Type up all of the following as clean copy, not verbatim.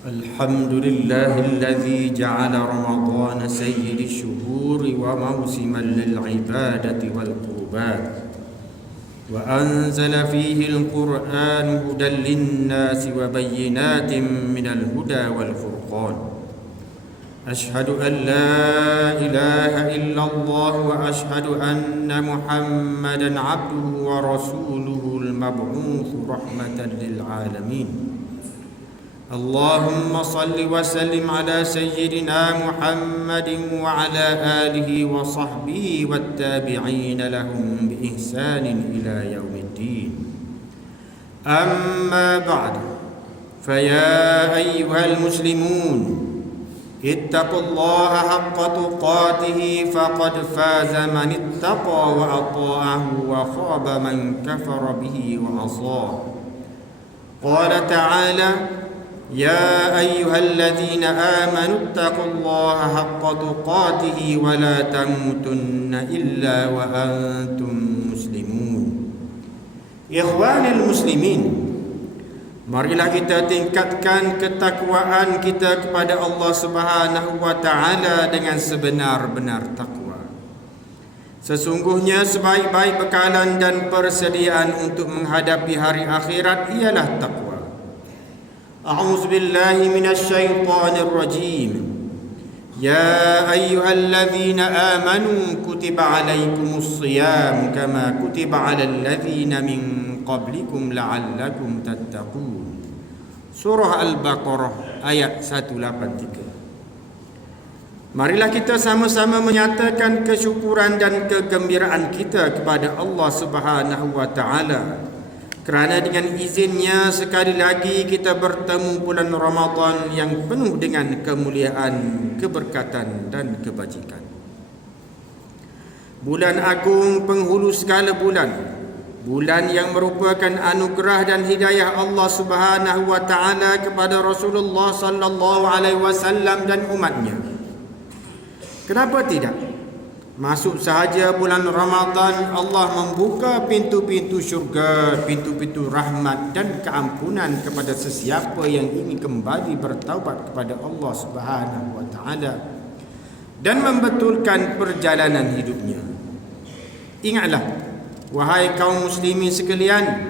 الحمد لله الذي جعل رمضان سيد الشهور وموسما للعبادة والقربات، وأنزل فيه القرآن هدى للناس وبينات من الهدى والفرقان. أشهد أن لا إله إلا الله وأشهد أن محمدا عبده ورسوله المبعوث رحمة للعالمين. اللهم صل وسلم على سيدنا محمد وعلى آله وصحبه والتابعين لهم بإحسان إلى يوم الدين. أما بعد، فيا أيها المسلمون، اتقوا الله حق تقاته فقد فاز من اتقى وأطاعه وخاب من كفر به وعصاه. قال تعالى: يا أيها الذين آمنوا اتقوا الله حق تقاته ولا تموتن إلا وأنتم مسلمون. Ikhwan al-muslimin, marilah kita tingkatkan ketakwaan kita kepada Allah Subhanahu wa taala dengan sebenar-benar takwa. Sesungguhnya sebaik-baik bekalan dan persediaan untuk menghadapi hari akhirat ialah takwa. أعوذ بالله من الشيطان الرجيم. يا أيها الذين آمنوا كتب عليكم الصيام كما كتب على الذين من قبلكم لعلكم تتقون. Surah Al-Baqarah ayat 183. Marilah kita sama-sama menyatakan kesyukuran dan kegembiraan kita kepada Allah Subhanahu wa taala, kerana dengan izinnya sekali lagi kita bertemu bulan Ramadan yang penuh dengan kemuliaan, keberkatan dan kebajikan. Bulan agung, penghulu segala bulan, bulan yang merupakan anugerah dan hidayah Allah Subhanahu wa taala kepada Rasulullah sallallahu alaihi wasallam dan umatnya. Kenapa tidak? Masuk sahaja bulan Ramadan, Allah membuka pintu-pintu syurga, pintu-pintu rahmat dan keampunan kepada sesiapa yang ingin kembali bertaubat kepada Allah Subhanahu wa taala dan membetulkan perjalanan hidupnya. Ingatlah, wahai kaum muslimin sekalian,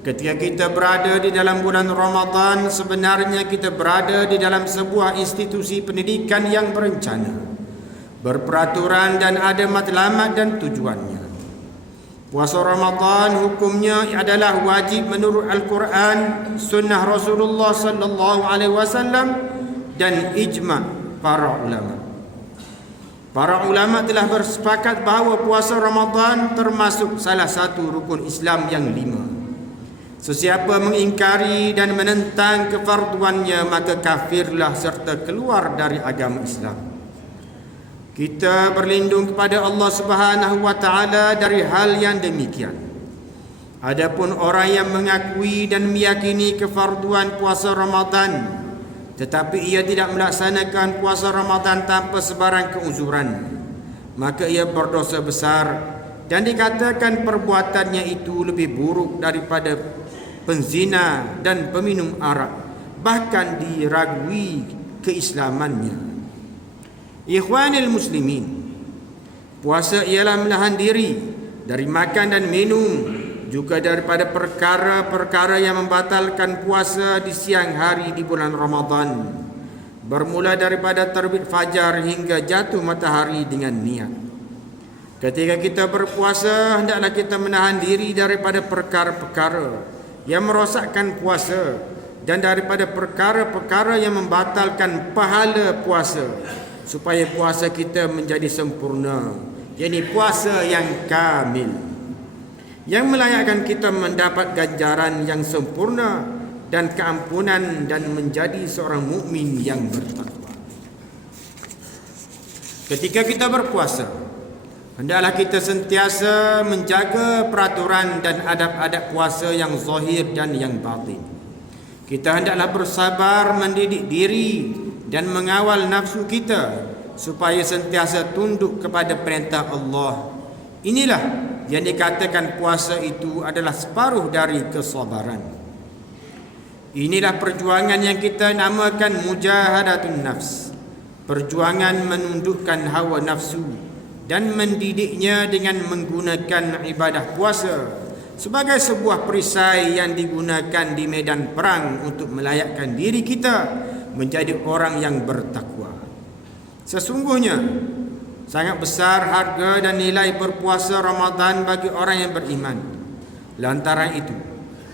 ketika kita berada di dalam bulan Ramadan, sebenarnya kita berada di dalam sebuah institusi pendidikan yang berencana, berperaturan dan ada matlamat dan tujuannya. Puasa Ramadan hukumnya adalah wajib menurut Al-Quran, sunnah Rasulullah sallallahu alaihi wasallam dan ijma' para ulama. Para ulama telah bersepakat bahawa puasa Ramadan termasuk salah satu rukun Islam yang 5. Sesiapa mengingkari dan menentang kefarduannya, maka kafirlah serta keluar dari agama Islam. Kita berlindung kepada Allah Subhanahu wa taala dari hal yang demikian. Adapun orang yang mengakui dan meyakini kefarduan puasa Ramadan tetapi ia tidak melaksanakan puasa Ramadan tanpa sebarang keuzuran, maka ia berdosa besar dan dikatakan perbuatannya itu lebih buruk daripada penzina dan peminum arak, bahkan diragui keislamannya. Ikhwanil muslimin, puasa ialah menahan diri dari makan dan minum, juga daripada perkara-perkara yang membatalkan puasa di siang hari di bulan Ramadan, bermula daripada terbit fajar hingga jatuh matahari dengan niat. Ketika kita berpuasa, hendaklah kita menahan diri daripada perkara-perkara yang merosakkan puasa dan daripada perkara-perkara yang membatalkan pahala puasa, supaya puasa kita menjadi sempurna, yakni puasa yang kamil, yang melayakkan kita mendapat ganjaran yang sempurna dan keampunan dan menjadi seorang mukmin yang bertakwa. Ketika kita berpuasa, hendaklah kita sentiasa menjaga peraturan dan adab-adab puasa yang zahir dan yang batin. Kita hendaklah bersabar mendidik diri dan mengawal nafsu kita supaya sentiasa tunduk kepada perintah Allah. Inilah yang dikatakan puasa itu adalah separuh dari kesabaran. Inilah perjuangan yang kita namakan mujahadatun nafs, perjuangan menundukkan hawa nafsu dan mendidiknya dengan menggunakan ibadah puasa sebagai sebuah perisai yang digunakan di medan perang untuk melayakkan diri kita menjadi orang yang bertakwa. Sesungguhnya sangat besar harga dan nilai berpuasa Ramadan bagi orang yang beriman. Lantaran itu,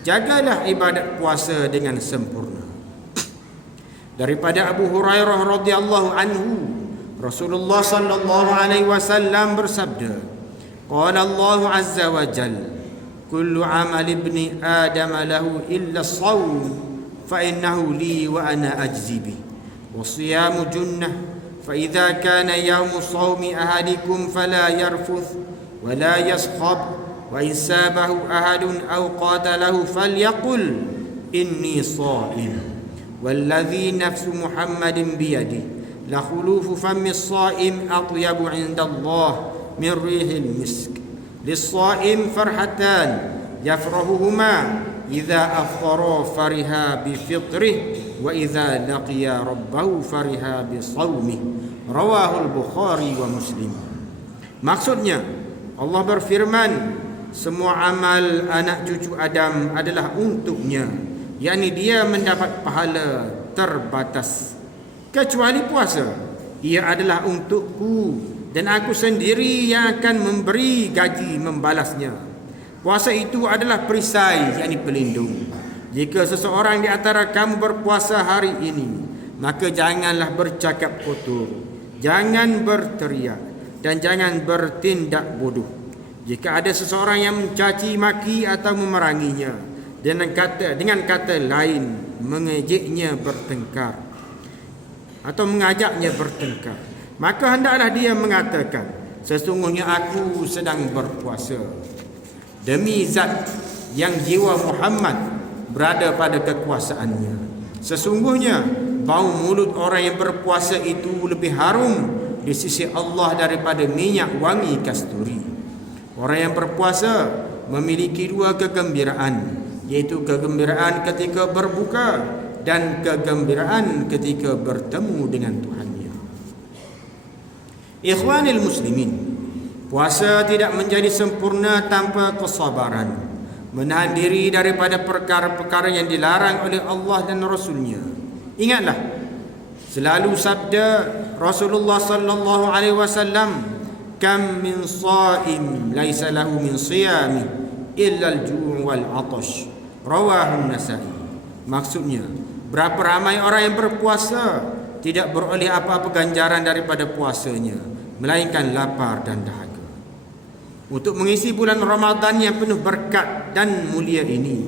jagalah ibadat puasa dengan sempurna. Daripada Abu Hurairah radhiyallahu anhu, Rasulullah sallallahu alaihi wasallam bersabda, qala Allah azza wa jalla, kullu amal ibni adam lahu illa as-shaum fa innahu li wa ana ajzi bih wa siyamu junnah fa idza kana yawmu shaumi ahadikum fala yarfuth wa la yaskhab wa in sabahu ahadun aw qatalahu falyaqul inni sha'im walladhi nafsu Muhammadin biyadihi la khulufu fammi as-sha'im atyabu 'inda Allah min rihil misk lis-sha'im farhatan yafrahuhuma idza afṭara fariha bi fitrihi wa idza laqiya rabbahu fariha bi shaumihi rawahul Bukhari wa Muslim. Maksudnya, Allah berfirman, semua amal anak cucu Adam adalah untuknya, yakni dia mendapat pahala terbatas, kecuali puasa. Ia adalah untukku dan aku sendiri yang akan memberi gaji membalasnya. Puasa itu adalah perisai, yakni pelindung. Jika seseorang di antara kamu berpuasa hari ini, maka janganlah bercakap kotor, jangan berteriak, dan jangan bertindak bodoh. Jika ada seseorang yang mencaci maki atau memeranginya dengan kata lain, mengejeknya bertengkar atau mengajaknya bertengkar, maka hendaklah dia mengatakan, sesungguhnya aku sedang berpuasa. Demi zat yang jiwa Muhammad berada pada kekuasaannya, sesungguhnya bau mulut orang yang berpuasa itu lebih harum di sisi Allah daripada minyak wangi kasturi. Orang yang berpuasa memiliki dua kegembiraan, yaitu kegembiraan ketika berbuka dan kegembiraan ketika bertemu dengan Tuhannya. Ikhwanil muslimin, puasa tidak menjadi sempurna tanpa kesabaran, menahan diri daripada perkara-perkara yang dilarang oleh Allah dan Rasulnya. Ingatlah selalu sabda Rasulullah sallallahu alaihi wasallam, kam min shaim laisa lahu min siyami illa al-ju' wal 'atash, rawahu Nasa'i. Maksudnya, berapa ramai orang yang berpuasa tidak beroleh apa-apa ganjaran daripada puasanya, melainkan lapar dan dahaga. Untuk mengisi bulan Ramadan yang penuh berkat dan mulia ini,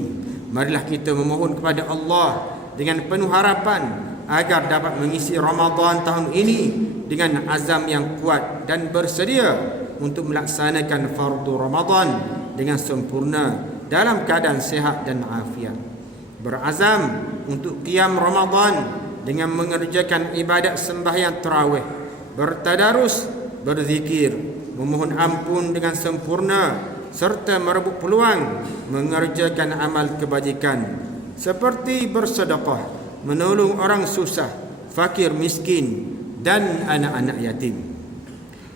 marilah kita memohon kepada Allah dengan penuh harapan agar dapat mengisi Ramadan tahun ini dengan azam yang kuat dan bersedia untuk melaksanakan fardu Ramadan dengan sempurna dalam keadaan sehat dan afiat. Berazam untuk qiyam Ramadan dengan mengerjakan ibadat sembahyang tarawih, bertadarus, berzikir, memohon ampun dengan sempurna serta merebut peluang mengerjakan amal kebajikan seperti bersedekah, menolong orang susah, fakir miskin dan anak-anak yatim.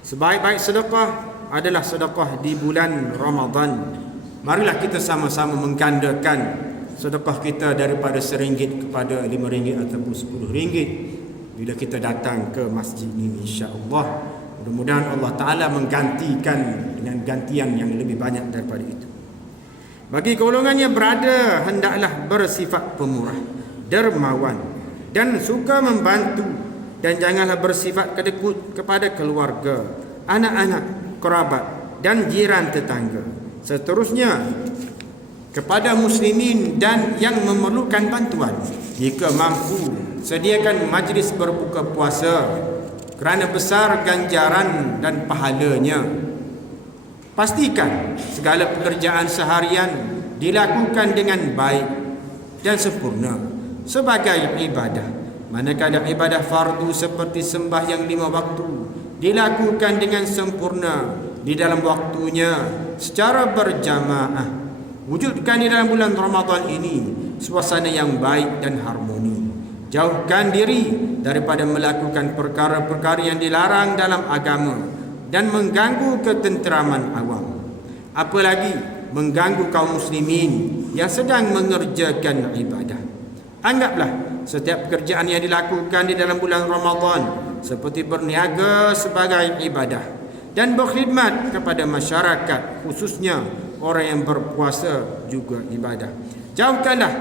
Sebaik-baik sedekah adalah sedekah di bulan Ramadan. Marilah kita sama-sama menggandakan sedekah kita daripada RM1 kepada RM5 ataupun RM10 bila kita datang ke masjid ini, insya-Allah. Mudah-mudahan Allah Ta'ala menggantikan dengan gantian yang lebih banyak daripada itu. Bagi golongan yang berada, hendaklah bersifat pemurah, dermawan dan suka membantu, dan janganlah bersifat kedekut kepada keluarga, anak-anak, kerabat dan jiran tetangga. Seterusnya, kepada muslimin dan yang memerlukan bantuan, jika mampu sediakan majlis berbuka puasa kerana besar ganjaran dan pahalanya. Pastikan segala pekerjaan seharian dilakukan dengan baik dan sempurna sebagai ibadah. Manakala ibadah fardu seperti sembahyang 5 waktu dilakukan dengan sempurna di dalam waktunya secara berjamaah. Wujudkan di dalam bulan Ramadan ini suasana yang baik dan harmoni. Jauhkan diri daripada melakukan perkara-perkara yang dilarang dalam agama dan mengganggu ketenteraman awam. Apalagi mengganggu kaum muslimin yang sedang mengerjakan ibadah. Anggaplah setiap pekerjaan yang dilakukan di dalam bulan Ramadan seperti berniaga sebagai ibadah dan berkhidmat kepada masyarakat, khususnya orang yang berpuasa juga ibadah. Jauhkanlah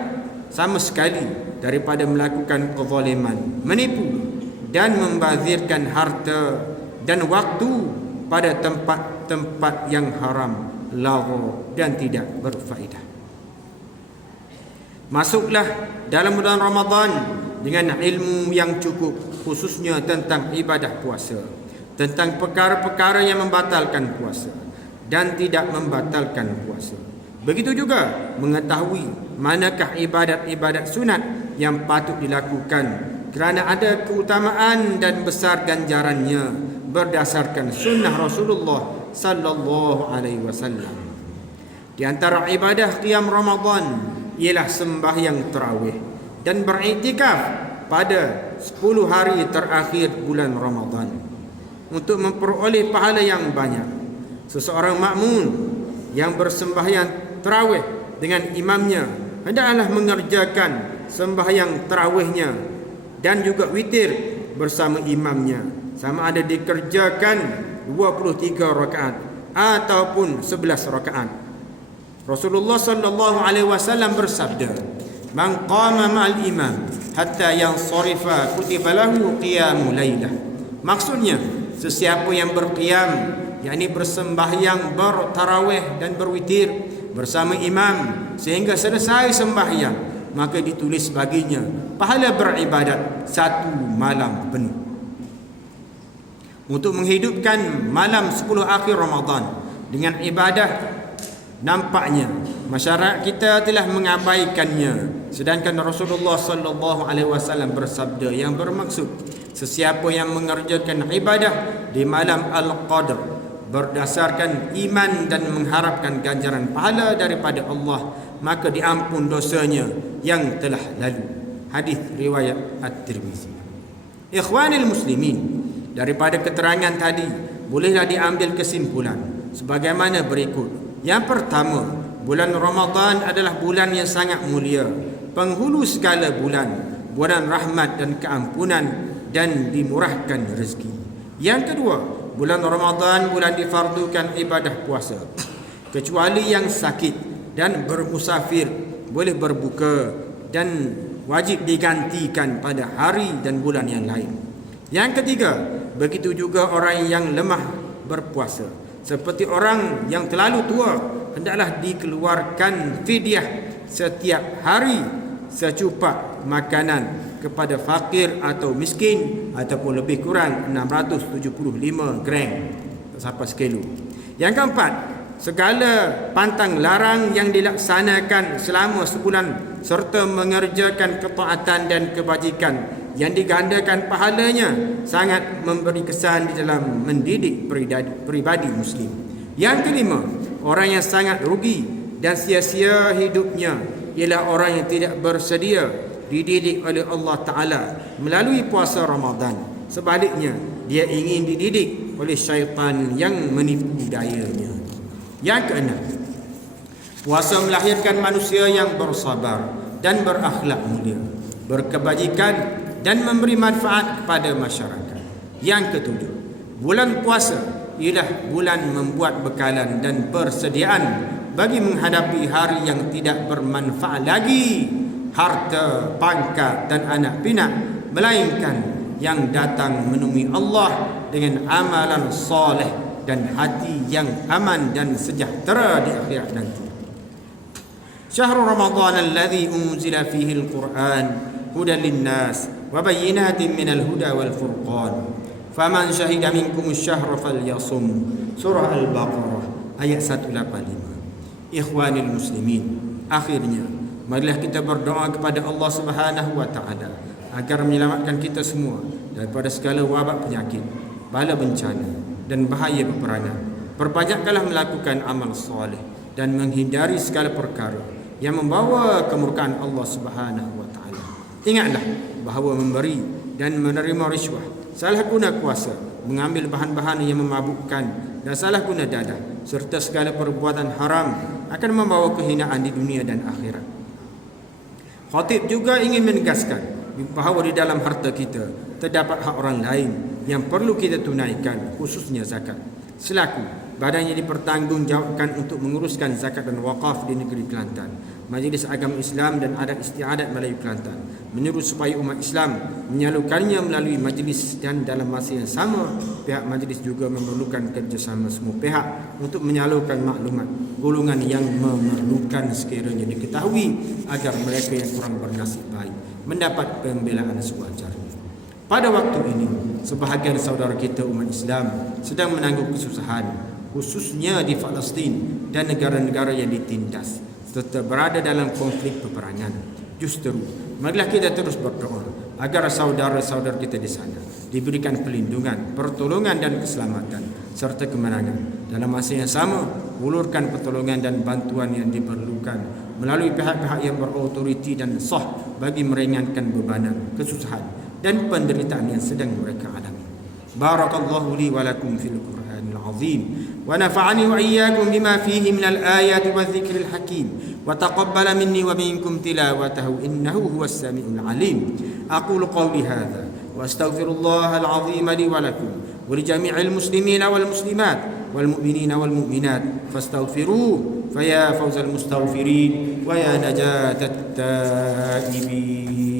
sama sekali daripada melakukan kezaliman, menipu dan membazirkan harta dan waktu pada tempat-tempat yang haram, laghu dan tidak berfaedah. Masuklah dalam bulan Ramadan dengan ilmu yang cukup, khususnya tentang ibadah puasa, tentang perkara-perkara yang membatalkan puasa dan tidak membatalkan puasa. Begitu juga mengetahui manakah ibadat-ibadat sunat yang patut dilakukan kerana ada keutamaan dan besar ganjarannya berdasarkan sunnah Rasulullah sallallahu alaihi wasallam. Di antara ibadah qiyam Ramadan ialah sembahyang tarawih dan beriktikaf pada 10 hari terakhir bulan Ramadan untuk memperoleh pahala yang banyak. Seseorang makmum yang bersembahyang tarawih dengan imamnya hendaklah mengerjakan sembahyang tarawihnya dan juga witir bersama imamnya, sama ada dikerjakan 23 rakaat ataupun 11 rakaat. Rasulullah sallallahu alaihi wasallam bersabda, "Man qama ma'al imam hatta yansarifa kutiba lahu qiyamul lailah." Maksudnya, sesiapa yang berqiyam, yakni bersembahyang, bertarawih dan berwitir bersama imam sehingga selesai sembahyang, maka ditulis baginya pahala beribadat 1 malam penuh. Untuk menghidupkan malam 10 akhir Ramadan dengan ibadah, nampaknya masyarakat kita telah mengabaikannya, sedangkan Rasulullah sallallahu alaihi wasallam bersabda yang bermaksud, sesiapa yang mengerjakan ibadah di malam Al-Qadr berdasarkan iman dan mengharapkan ganjaran pahala daripada Allah, maka diampun dosanya yang telah lalu. Hadis riwayat At-Tirmizi. Ikhwanil muslimin, daripada keterangan tadi bolehlah diambil kesimpulan sebagaimana berikut. Yang pertama, bulan Ramadan adalah bulan yang sangat mulia, penghulu segala bulan, bulan rahmat dan keampunan dan dimurahkan rezeki. Yang kedua, bulan Ramadan bulan difardukan ibadah puasa, kecuali yang sakit dan bermusafir boleh berbuka dan wajib digantikan pada hari dan bulan yang lain. Yang ketiga, begitu juga orang yang lemah berpuasa, seperti orang yang terlalu tua, hendaklah dikeluarkan fidyah setiap hari secupak makanan kepada fakir atau miskin, ataupun lebih kurang 675 gram, tak sampai sekilo. Yang keempat, segala pantang larang yang dilaksanakan selama sebulan serta mengerjakan ketaatan dan kebajikan yang digandakan pahalanya sangat memberi kesan di dalam mendidik pribadi muslim. Yang kelima, orang yang sangat rugi dan sia-sia hidupnya ialah orang yang tidak bersedia dididik oleh Allah Ta'ala melalui puasa Ramadan. Sebaliknya, dia ingin dididik oleh syaitan yang menipu dayanya. Yang keenam, puasa melahirkan manusia yang bersabar dan berakhlak mulia, berkebajikan dan memberi manfaat kepada masyarakat. Yang ketujuh, bulan puasa ialah bulan membuat bekalan dan persediaan bagi menghadapi hari yang tidak bermanfaat lagi, harta, pangkat dan anak pinak, melainkan yang datang menemui Allah dengan amalan soleh dan hati yang aman dan sejahtera di akhirat nanti. Syahrul Ramadan alladhi unzila fihi al-Quran hudan linnas wa bayyinatin minal huda wal furqan faman syahida minkum asy-syahra falyasum. Surah Al-Baqarah ayat 185. Ikhwanil muslimin, akhirnya marilah kita berdoa kepada Allah Subhanahu wa taala agar menyelamatkan kita semua daripada segala wabak penyakit, bala bencana dan bahaya peperangan. Perbanyakkanlah melakukan amal soleh dan menghindari segala perkara yang membawa kemurkaan Allah Subhanahu wa taala. Ingatlah bahawa memberi dan menerima riswah, salah guna kuasa, mengambil bahan-bahan yang memabukkan dan salah guna dadah serta segala perbuatan haram akan membawa kehinaan di dunia dan akhirat. Khatib juga ingin menegaskan bahawa di dalam harta kita terdapat hak orang lain yang perlu kita tunaikan, khususnya zakat. Selaku badan yang dipertanggungjawabkan untuk menguruskan zakat dan wakaf di negeri Kelantan, Majlis Agama Islam dan Adat Istiadat Melayu Kelantan menyeru supaya umat Islam menyalurkannya melalui majlis, dan dalam masa yang sama pihak majlis juga memerlukan kerjasama semua pihak untuk menyalurkan maklumat golongan yang memerlukan sekiranya diketahui agar mereka yang kurang bernasib baik mendapat pembelaan sewajarnya. Pada waktu ini, sebahagian saudara kita umat Islam sedang menanggung kesusahan, khususnya di Palestin dan negara-negara yang ditindas serta berada dalam konflik peperangan. Justru, marilah kita terus berdoa agar saudara-saudara kita di sana diberikan perlindungan, pertolongan dan keselamatan serta kemenangan. Dalam masa yang sama, ulurkan pertolongan dan bantuan yang diperlukan melalui pihak-pihak yang berautoriti dan sah bagi meringankan bebanan, kesusahan dan penderitaan yang sedang mereka alami. Barakallahu li wa lakum fil Qur'anil azim wa nafa'ani wa iyyakum bima fihi minal ayati wadh-dhikril hakim wa taqabbala minni wa minkum tilawatahu innahu huwas samiul alim. Aqulu qawli hadha wa astaghfirullahal azim li wa lakum wa li jami'il muslimina wal muslimat wal mu'minina wal mu'minat fastaghfiruhu fa ya fawzal mustaghfirin wa ya najatat taibin.